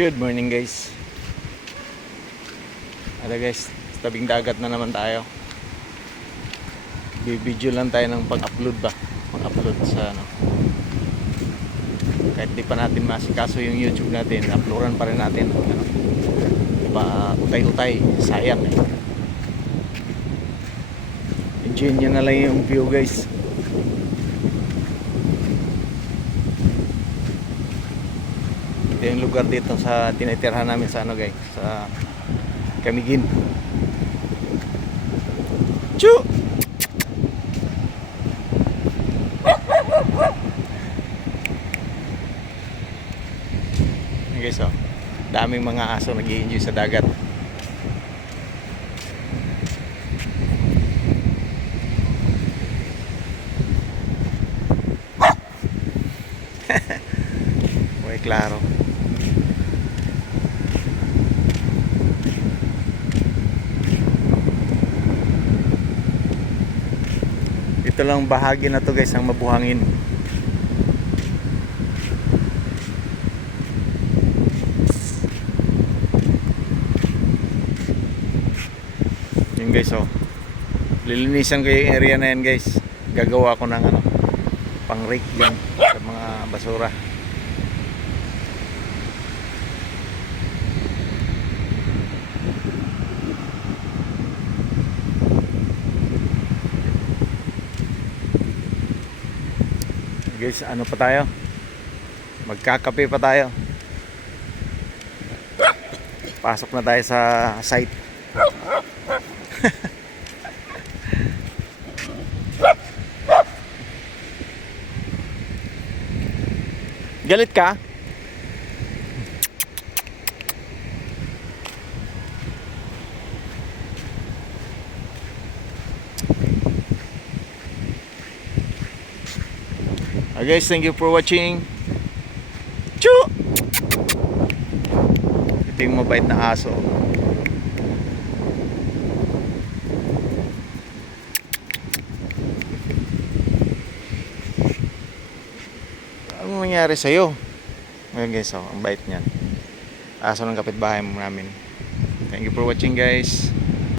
Good morning guys. Ano guys, sa tabing dagat na naman tayo. Bibidyo lang tayo ng pag-upload ba? Pag-upload sa ano. Kahit di pa natin masikaso yung YouTube natin, uploadan pa rin natin. Ano, pa utay-utay, sayang eh. Enjoy nyo na lang yung view guys. Ito yung lugar dito sa tinitirhan namin sa ano guys, sa Camiguin. Chu! Ayan guys, oh. Daming mga aso nag-i-enjoy sa dagat. Muy klaro. Ito lang bahagi na to guys ang mabuhangin. Yun guys, oh. Lilinisan ko yung area na yan guys. Gagawa ko ng ano, pang rake yan sa mga basura. Guys, ano pa tayo? Magkakape pa tayo. Pasok na tayo sa site. Galit ka? Guys, thank you for watching. Chu! Ito yung mabait na aso. Ano nangyari sa'yo? Ngayon guys, oh, ang bait niyan. Aso ng kapitbahay namin. Thank you for watching guys.